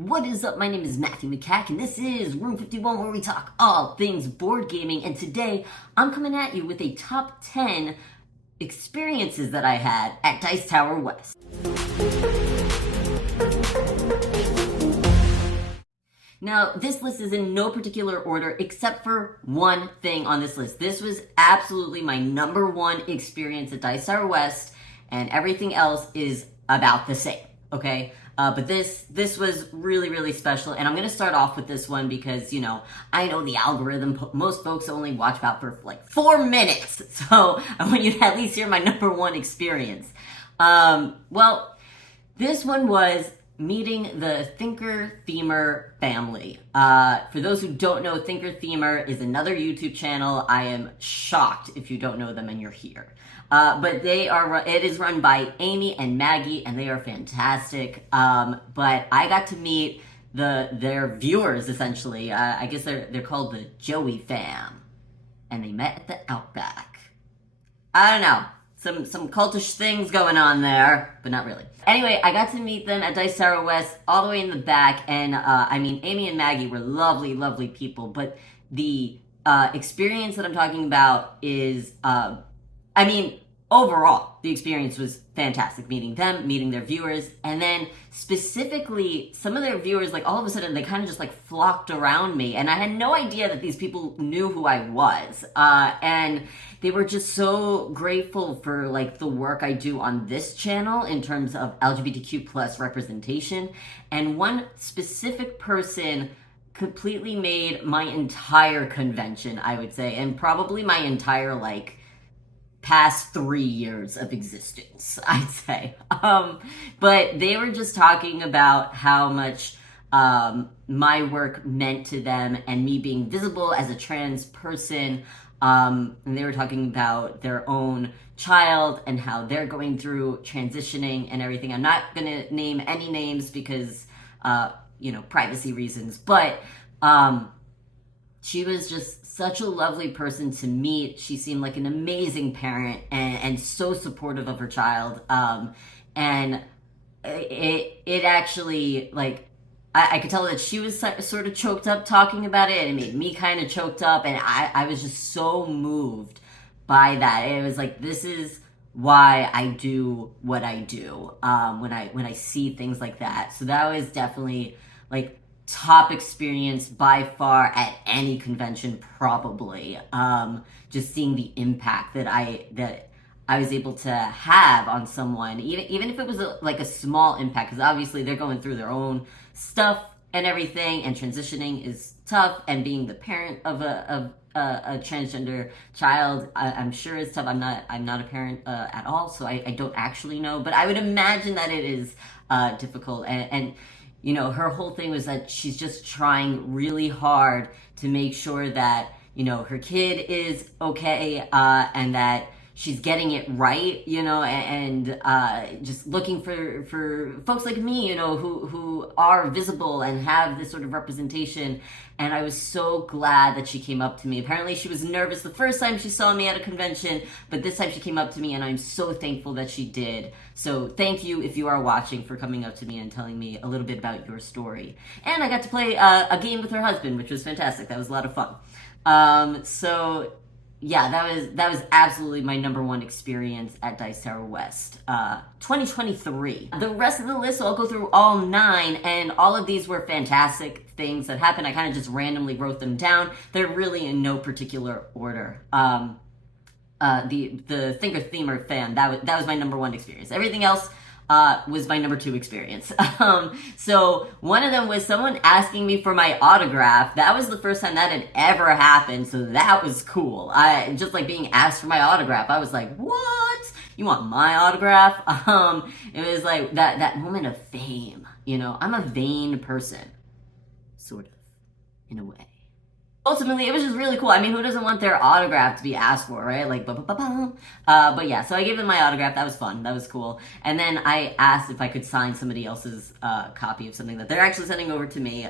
What is up? My name is Matthew Makak, and this is Room 51, where we talk all things board gaming. And today, I'm coming at you with a top 10 experiences that I had at Dice Tower West. Now, this list is in no particular order except for one thing on this list. This was absolutely my number one experience at Dice Tower West, and everything else is about the same, okay? But this was really, really special, and I'm going to start off with this one because, you know, I know the algorithm, most folks only watch about for like 4 minutes, so I want you to at least hear my number one experience. Well, this one was meeting the ThinkerThemer family. For those who don't know, ThinkerThemer is another YouTube channel. I am shocked if you don't know them and you're here. But it is run by Amy and Maggie, and they are fantastic. But I got to meet their viewers, essentially. I guess they're called the Joey fam. And they met at the Outback. I don't know. Some cultish things going on there, but not really. Anyway, I got to meet them at Dice Tower West, all the way in the back, and I mean, Amy and Maggie were lovely, lovely people, but the experience that I'm talking about is, I mean, overall, the experience was fantastic, meeting them, meeting their viewers, and then specifically, some of their viewers, like, all of a sudden, they kind of just, like, flocked around me, and I had no idea that these people knew who I was, and they were just so grateful for, like, the work I do on this channel in terms of LGBTQ plus representation, and one specific person completely made my entire convention, I would say, and probably my entire, like, past 3 years of existence, I'd say. But they were just talking about how much my work meant to them and me being visible as a trans person. And they were talking about their own child and how they're going through transitioning and everything. I'm not going to name any names because, you know, privacy reasons. But she was just such a lovely person to meet. She seemed like an amazing parent and so supportive of her child. And it actually, like, I could tell that she was sort of choked up talking about it. It made me kind of choked up, and I was just so moved by that. It was like, this is why I do what I do when I see things like that. So that was definitely, like, top experience by far at any convention, probably. Just seeing the impact that I was able to have on someone, even if it was like a small impact, because obviously they're going through their own stuff and everything, and transitioning is tough, and being the parent of a transgender child, I'm sure is tough. I'm not a parent at all, so I don't actually know, but I would imagine that it is difficult, and you know, her whole thing was that she's just trying really hard to make sure that, you know, her kid is okay, and that she's getting it right, you know, and just looking for folks like me, you know, who are visible and have this sort of representation. And I was so glad that she came up to me. Apparently she was nervous the first time she saw me at a convention, but this time she came up to me, and I'm so thankful that she did. So thank you, if you are watching, for coming up to me and telling me a little bit about your story. And I got to play a game with her husband, which was fantastic. That was a lot of fun. So yeah, that was absolutely my number one experience at Dice Tower West. 2023. The rest of the list, I'll go through all 9, and all of these were fantastic things that happened. I kind of just randomly wrote them down. They're really in no particular order. The ThinkerThemer fan, that was my number one experience. Everything else was my number 2 experience. So one of them was someone asking me for my autograph. That was the first time that had ever happened, so that was cool. I just, like, being asked for my autograph, I was like, what? You want my autograph? It was like that moment of fame, you know? I'm a vain person, sort of, in a way. Ultimately, it was just really cool. I mean, who doesn't want their autograph to be asked for, right? Like, but yeah, so I gave them my autograph. That was fun. That was cool. And then I asked if I could sign somebody else's copy of something that they're actually sending over to me.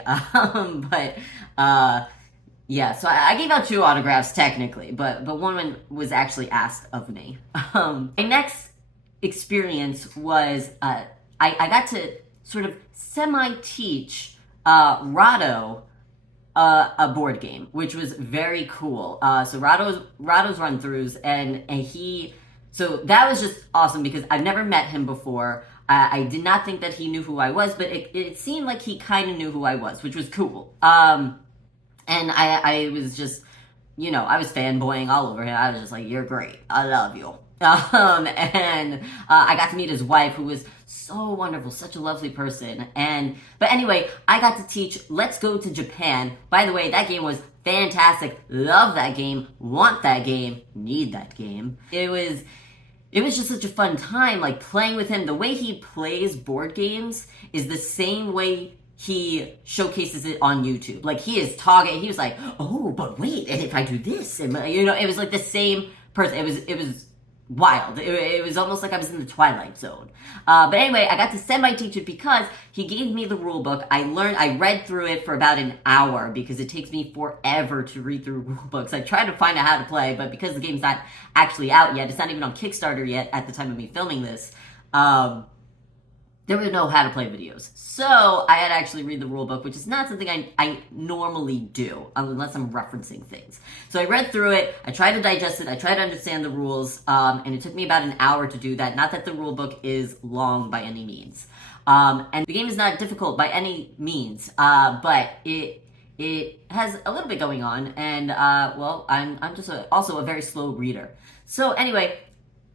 Yeah, so I gave out 2 autographs, technically, but one was actually asked of me. My next experience was, I got to sort of semi-teach Rahdo, a board game, which was very cool. So Rahdo's run throughs, and he, so that was just awesome because I've never met him before. I did not think that he knew who I was, but it seemed like he kind of knew who I was, which was cool. And I was just, I was fanboying all over him. I was just like, "You're great. I love you." And I got to meet his wife, who was so wonderful, such a lovely person. But anyway, I got to teach Let's Go to Japan. By the way, that game was fantastic. Love that game. Want that game. Need that game. It was just such a fun time, like playing with him. The way he plays board games is the same way he showcases it on YouTube. Like he is talking, he was like, "Oh, but wait, and if I do this," and it was like the same person. It was wild. It was almost like I was in the Twilight Zone. But anyway, I got to semi-teach it because he gave me the rule book. I read through it for about an hour because it takes me forever to read through rule books. I tried to find out how to play, but because the game's not actually out yet, it's not even on Kickstarter yet at the time of me filming this, there were no how to play videos. So I had to actually read the rule book, which is not something I normally do unless I'm referencing things. So I read through it, I tried to digest it, I tried to understand the rules, and it took me about an hour to do that. Not that the rule book is long by any means. And the game is not difficult by any means, but it has a little bit going on, and well, I'm just also a very slow reader. So anyway,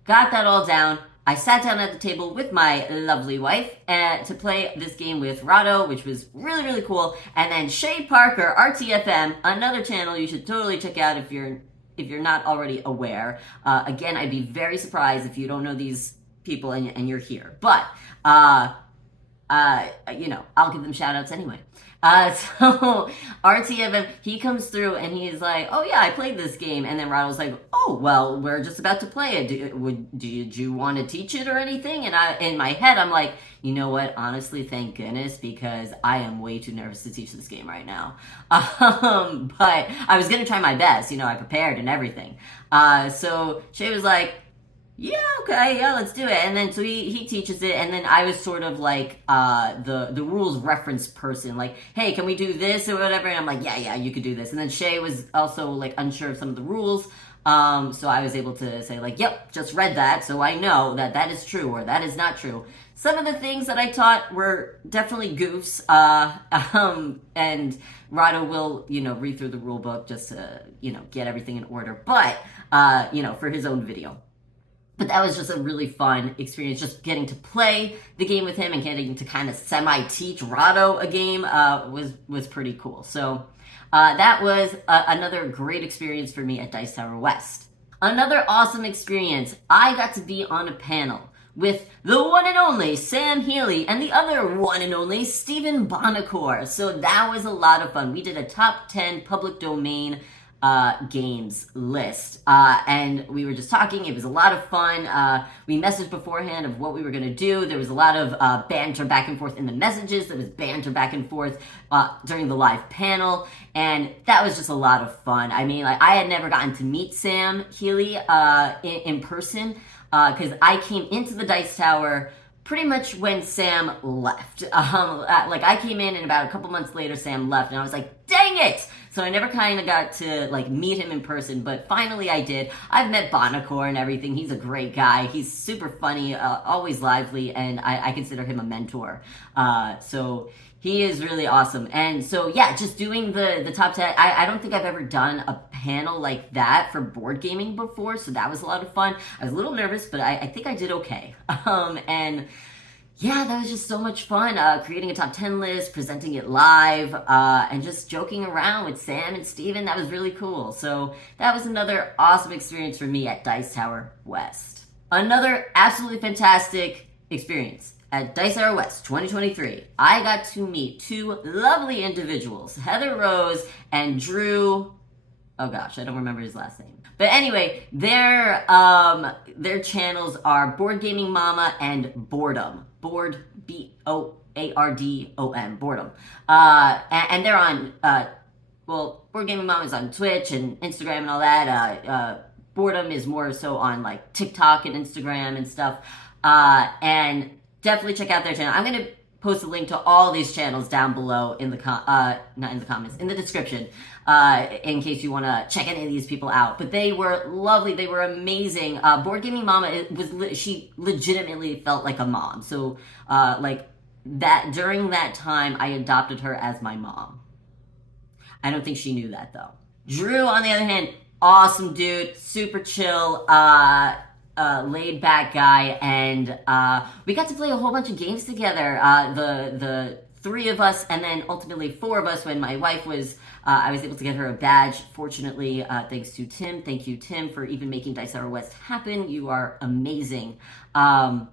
got that all down. I sat down at the table with my lovely wife to play this game with Rahdo, which was really, really cool. And then Shay Parker, RTFM, another channel you should totally check out if you're not already aware. Again, I'd be very surprised if you don't know these people and you're here. But, I'll give them shout outs anyway. So RTFM, he comes through and he's like, "Oh yeah, I played this game." And then Rahdo's like, "Oh, well, we're just about to play it. Did you want to teach it or anything?" And in my head, I'm like, "You know what? Honestly, thank goodness, because I am way too nervous to teach this game right now." But I was going to try my best. I prepared and everything. So Shay was like, "Yeah, okay, yeah, let's do it." And then so he teaches it, and then I was sort of like the rules reference person, like, "Hey, can we do this or whatever?" And I'm like, yeah, you could do this. And then Shay was also like unsure of some of the rules, so I was able to say like, "Yep, just read that, so I know that is true or that is not true." Some of the things that I taught were definitely goofs, and Rahdo will read through the rule book just to get everything in order, but for his own video. But that was just a really fun experience, just getting to play the game with him and getting to kind of semi-teach Rahdo a game was pretty cool. So that was another great experience for me at Dice Tower West. Another awesome experience, I got to be on a panel with the one and only Sam Healy and the other one and only Stephen Bonacore. So that was a lot of fun. We did a top 10 public domain games list, and we were just talking. It was a lot of fun. We messaged beforehand of what we were going to do. There was a lot of banter back and forth in the messages. There was banter back and forth during the live panel, and that was just a lot of fun. I mean, like, I had never gotten to meet Sam Healy in person because I came into the Dice Tower pretty much when Sam left. Like, I came in and about a couple months later Sam left, and I was like, "Dang it!" So I never kind of got to like meet him in person, but finally I did. I've met Bonacore and everything. He's a great guy. He's super funny, always lively, and I consider him a mentor. So he is really awesome. And so yeah, just doing the top 10, I don't think I've ever done a panel like that for board gaming before, so that was a lot of fun. I was a little nervous, but I think I did okay. And yeah, that was just so much fun, creating a top 10 list, presenting it live, and just joking around with Sam and Steven. That was really cool. So that was another awesome experience for me at Dice Tower West. Another absolutely fantastic experience at Dice Tower West 2023. I got to meet two lovely individuals, Heather Rose and Drew. Oh gosh, I don't remember his last name. But anyway, their channels are Board Gaming Mama and Boredom. Board, Boardom, Boredom. And they're on, Board Gaming Mama is on Twitch and Instagram and all that. Boredom is more so on like TikTok and Instagram and stuff. And definitely check out their channel. I'm going to post a link to all these channels down below in the not in the comments, in the description, in case you want to check any of these people out. But they were lovely. They were amazing. Board Gaming Mama she legitimately felt like a mom. So like that during that time, I adopted her as my mom. I don't think she knew that though. Drew, on the other hand, awesome dude, super chill, laid back guy, and we got to play a whole bunch of games together. The three of us, and then ultimately four of us when my wife was, I was able to get her a badge. Fortunately, thanks to Tim. Thank you, Tim, for even making Dice Tower West happen. You are amazing. And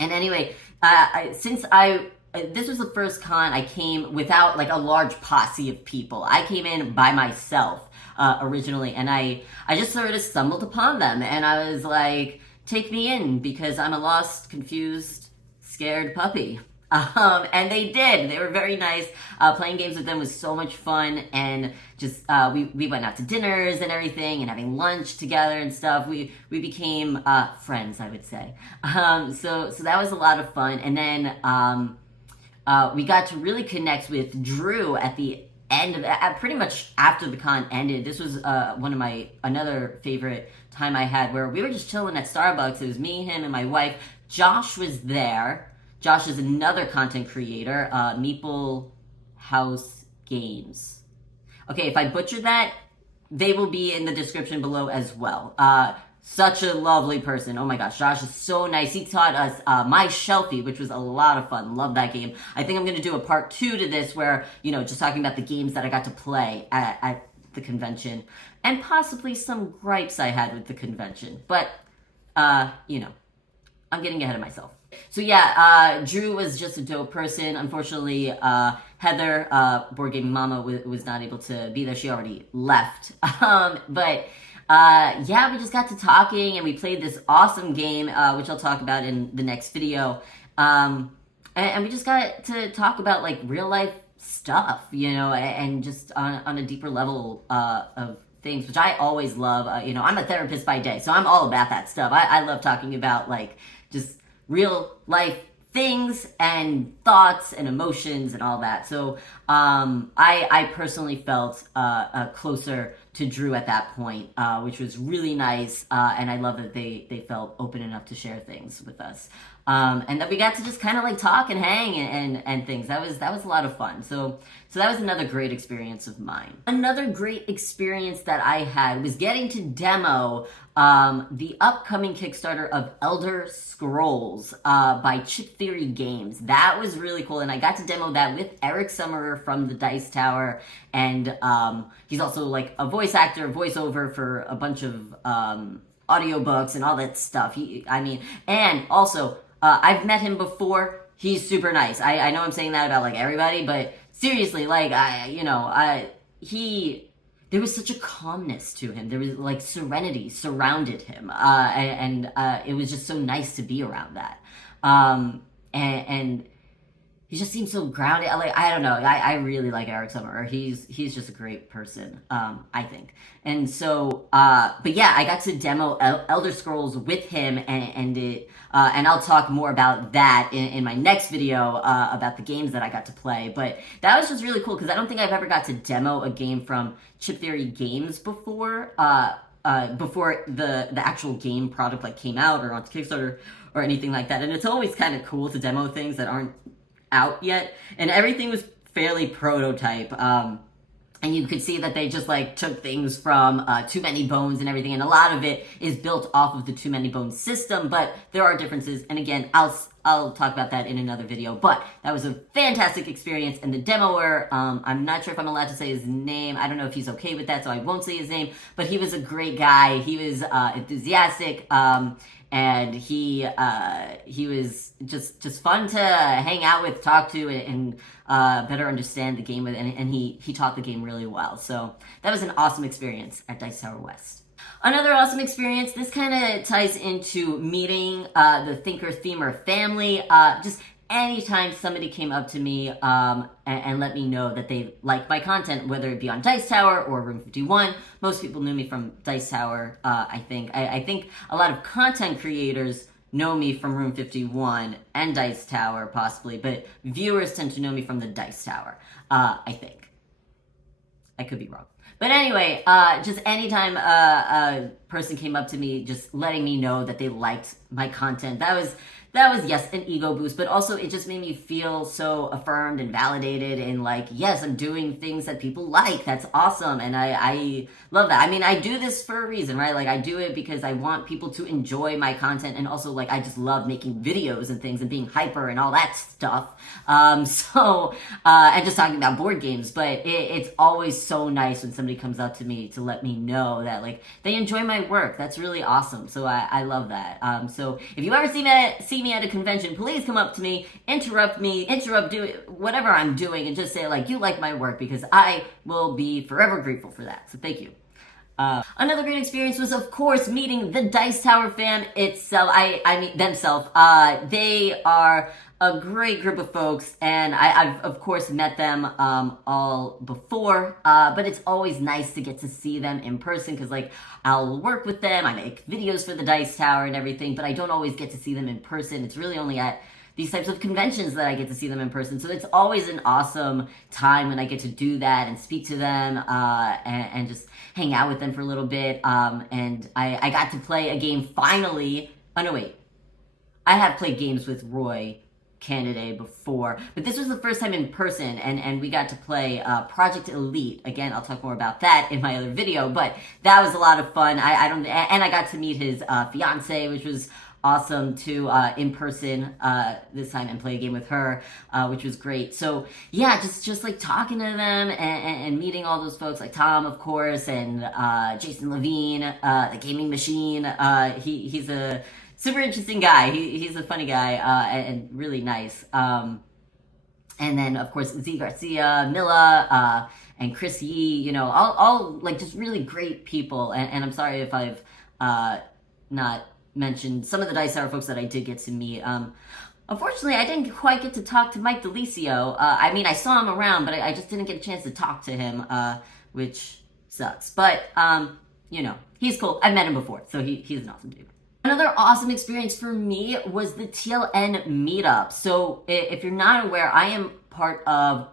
anyway, this was the first con I came without like a large posse of people. I came in by myself originally, and I just sort of stumbled upon them, and I was like, take me in, because I'm a lost, confused, scared puppy. And they did. They were very nice. Playing games with them was so much fun, and just we went out to dinners and everything, and having lunch together and stuff. We became friends, I would say. So that was a lot of fun, and then we got to really connect with Drew at the end of pretty much after the con ended. This was one of another favorite time I had, where we were just chilling at Starbucks. It was me, him, and my wife. Josh was there. Josh is another content creator, Meeple House Games. Okay, if I butcher that, they will be in the description below as well. Such a lovely person. Oh my gosh, Josh is so nice. He taught us My Shelfie, which was a lot of fun. Love that game. I think I'm going to do a part 2 to this where, just talking about the games that I got to play at the convention, and possibly some gripes I had with the convention. But, I'm getting ahead of myself. So yeah, Drew was just a dope person. Unfortunately, Heather, Board Gaming Mama, was not able to be there. She already left. But yeah, we just got to talking, and we played this awesome game, which I'll talk about in the next video. And we just got to talk about like real life stuff, and just on a deeper level of things, which I always love. I'm a therapist by day, so I'm all about that stuff. I love talking about like just real life things and thoughts and emotions and all that. So I personally felt closer to Drew at that point, which was really nice, and I love that they felt open enough to share things with us, and that we got to just kind of like talk and hang and things. That was a lot of fun. So that was another great experience of mine. Another great experience that I had was getting to demo the upcoming Kickstarter of Elder Scrolls by Chip Theory Games. That was really cool, and I got to demo that with Eric Summerer from the Dice Tower, and he's also like a voice actor, voiceover for a bunch of audiobooks and all that stuff. And also, I've met him before. He's super nice. I know I'm saying that about like everybody, but seriously, like there was such a calmness to him. There was like serenity surrounded him, and it was just so nice to be around that. And he just seems so grounded. Like, I don't know. I really like Eric Summerer. He's just a great person, I think. And so, but yeah, I got to demo Elder Scrolls with him, and I'll talk more about that in my next video about the games that I got to play. But that was just really cool, because I don't think I've ever got to demo a game from Chip Theory Games before. Before the actual game product like came out or on Kickstarter or anything like that. And it's always kind of cool to demo things that aren't out yet, and everything was fairly prototype, and you could see that they just like took things from Too Many Bones and everything, and a lot of it is built off of the Too Many Bones system, but there are differences, and again, I'll talk about that in another video. But that was a fantastic experience, and the demoer, I'm not sure if I'm allowed to say his name. I don't know if he's okay with that, so I won't say his name, but he was a great guy. He was enthusiastic, and he was just fun to hang out with, talk to, and better understand the game with, and he taught the game really well. So that was an awesome experience at Dice Tower West. Another awesome experience, this kind of ties into meeting the ThinkerThemer family. Just anytime somebody came up to me and let me know that they like my content, whether it be on Dice Tower or Room 51. Most people knew me from Dice Tower, I think. I think a lot of content creators know me from Room 51 and Dice Tower, possibly, but viewers tend to know me from the Dice Tower, I think. I could be wrong. But anyway, just anytime a person came up to me, just letting me know that they liked my content, that was, yes, an ego boost, but also it just made me feel so affirmed and validated and like, yes, I'm doing things that people like. That's awesome. And I love that. I mean, I do this for a reason, right? Like, I do it because I want people to enjoy my content, and also, like, I just love making videos and things and being hyper and all that stuff. And just talking about board games, but it's always so nice when somebody comes up to me to let me know that, like, they enjoy my work. That's really awesome. So I love that. So if you ever see me at a convention, please come up to me, interrupt whatever I'm doing, and just say, like, you like my work, because I will be forever grateful for that. So thank you. Another great experience was, of course, meeting the Dice Tower fam itself. I mean, themselves. They are a great group of folks, and I've, of course, met them all before, but it's always nice to get to see them in person, because, like, I'll work with them, I make videos for the Dice Tower and everything, but I don't always get to see them in person. It's really only at these types of conventions that I get to see them in person. So it's always an awesome time when I get to do that and speak to them and just hang out with them for a little bit. And I got to play a game finally. Oh, no, wait. I have played games with Roy Candidate before, but this was the first time in person, and we got to play Project Elite. Again, I'll talk more about that in my other video, but that was a lot of fun. I got to meet his fiance, which was awesome, too, in person this time, and play a game with her, which was great. So yeah, just like talking to them and meeting all those folks, like Tom, of course, and Jason Levine, the Gaming Machine. He's a super interesting guy. He's a funny guy and really nice. And then, of course, Z Garcia, Mila, and Chris Yee, you know, all like just really great people. And I'm sorry if I've not mentioned some of the Dice Tower folks that I did get to meet. Unfortunately, I didn't quite get to talk to Mike DeLisio. I mean, I saw him around, but I just didn't get a chance to talk to him, which sucks. But, you know, he's cool. I've met him before, so he's an awesome dude. Another awesome experience for me was the TLN meetup. So if you're not aware, I am part of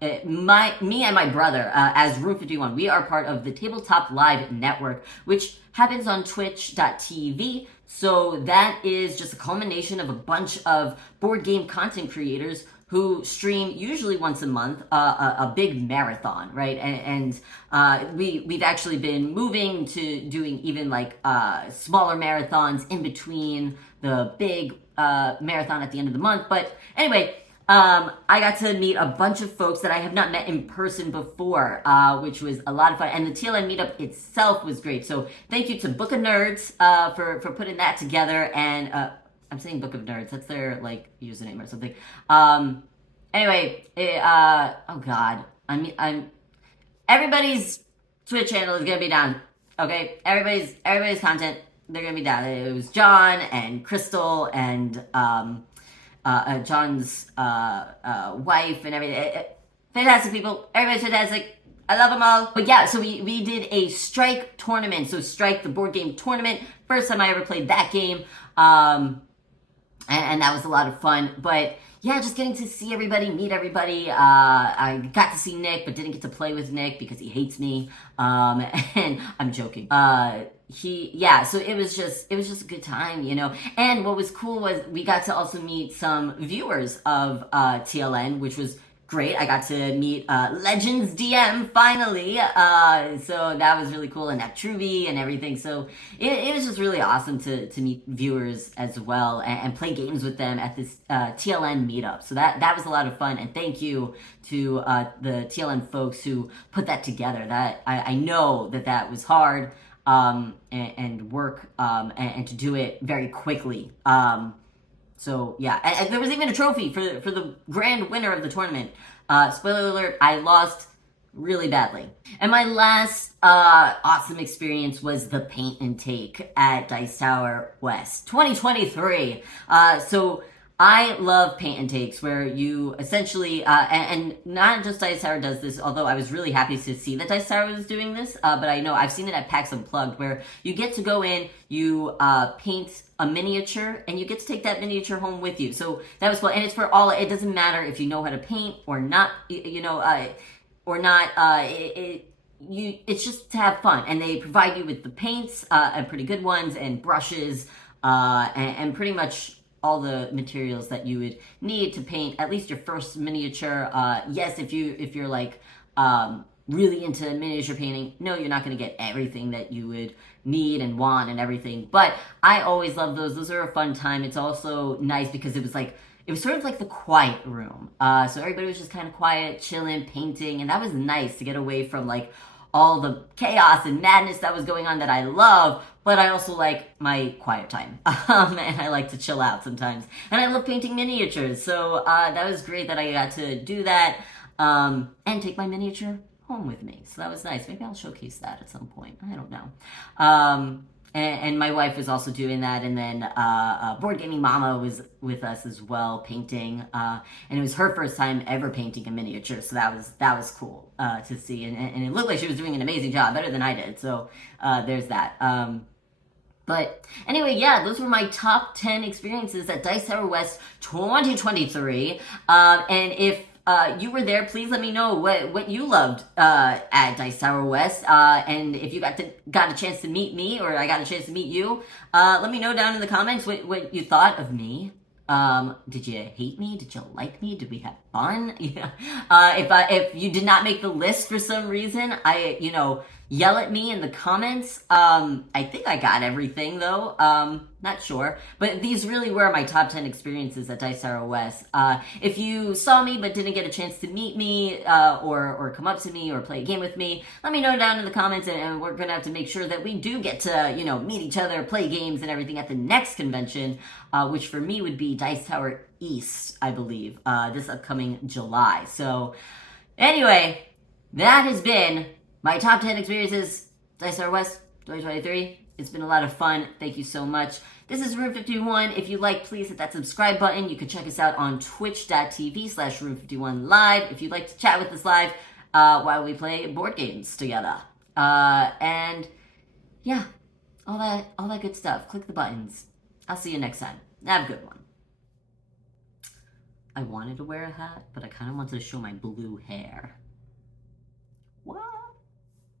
me and my brother as Room 51. We are part of the Tabletop Live Network, which happens on twitch.tv. So that is just a culmination of a bunch of board game content creators who stream usually once a month, a big marathon, right? And we've actually been moving to doing even like smaller marathons in between the big marathon at the end of the month. But anyway, I got to meet a bunch of folks that I have not met in person before, which was a lot of fun. And the TLN meetup itself was great. So thank you to Book of Nerds for putting that together. And I'm saying Book of Nerds. That's their like username or something. Anyway, oh God, I'm everybody's Twitch channel is gonna be down. Okay, everybody's content, they're gonna be down. It was John and Crystal and John's wife and everything. Fantastic people. Everybody's fantastic. I love them all. But yeah, so we did a Strike tournament. So Strike, the board game tournament. First time I ever played that game. And that was a lot of fun. But yeah, just getting to see everybody, meet everybody. I got to see Nick, but didn't get to play with Nick because he hates me. And I'm joking. So it was just a good time, you know. And what was cool was we got to also meet some viewers of TLN, which was great. I got to meet Legends DM finally, so that was really cool, and Truby and everything. So it was just really awesome to meet viewers as well and play games with them at this TLN meetup. So that was a lot of fun, and thank you to the TLN folks who put that together. That I know that was hard and work and to do it very quickly. So yeah, and there was even a trophy for the grand winner of the tournament. Spoiler alert, I lost really badly. And my last awesome experience was the paint and take at Dice Tower West 2023. So I love paint and takes where you essentially, and not just Dice Tower does this, although I was really happy to see that Dice Tower was doing this, but I know I've seen it at PAX Unplugged where you get to go in, you paint a miniature, and you get to take that miniature home with you. So that was cool, and it's for all, it doesn't matter if you know how to paint or not, or not, it's just to have fun, and they provide you with the paints, and pretty good ones, and brushes, and pretty much all the materials that you would need to paint at least your first miniature. Yes, if you're like really into miniature painting, no, you're not going to get everything that you would need and want and everything. But I always love those. Those are a fun time. It's also nice because it was sort of like the quiet room. So everybody was just kind of quiet, chilling, painting, and that was nice to get away from like all the chaos and madness that was going on that I love, but I also like my quiet time. And I like to chill out sometimes. And I love painting miniatures, so that was great that I got to do that, and take my miniature home with me. So that was nice. Maybe I'll showcase that at some point. I don't know. And my wife was also doing that, and then Board Gaming Mama was with us as well, painting, and it was her first time ever painting a miniature, so that was cool to see, and it looked like she was doing an amazing job, better than I did, so there's that. But anyway, yeah, those were my top 10 experiences at Dice Tower West 2023, and if you were there, please let me know what you loved at Dice Tower West, and if you got a chance to meet me, or I got a chance to meet you, let me know down in the comments what you thought of me. Did you hate me? Did you like me? Did we have fun? Yeah. If you did not make the list for some reason, yell at me in the comments. I think I got everything though. Not sure. But these really were my top 10 experiences at Dice Tower West. If you saw me but didn't get a chance to meet me, or come up to me or play a game with me, let me know down in the comments, and we're gonna have to make sure that we do get to, meet each other, play games and everything at the next convention, which for me would be Dice Tower East, I believe, this upcoming July. So anyway, that has been my top 10 experiences, Dice Tower West 2023. It's been a lot of fun. Thank you so much. This is Room 51. If you like, please hit that subscribe button. You can check us out on twitch.tv/Room51Live if you'd like to chat with us live while we play board games together. And yeah, all that good stuff. Click the buttons. I'll see you next time. Have a good one. I wanted to wear a hat, but I kind of wanted to show my blue hair. What?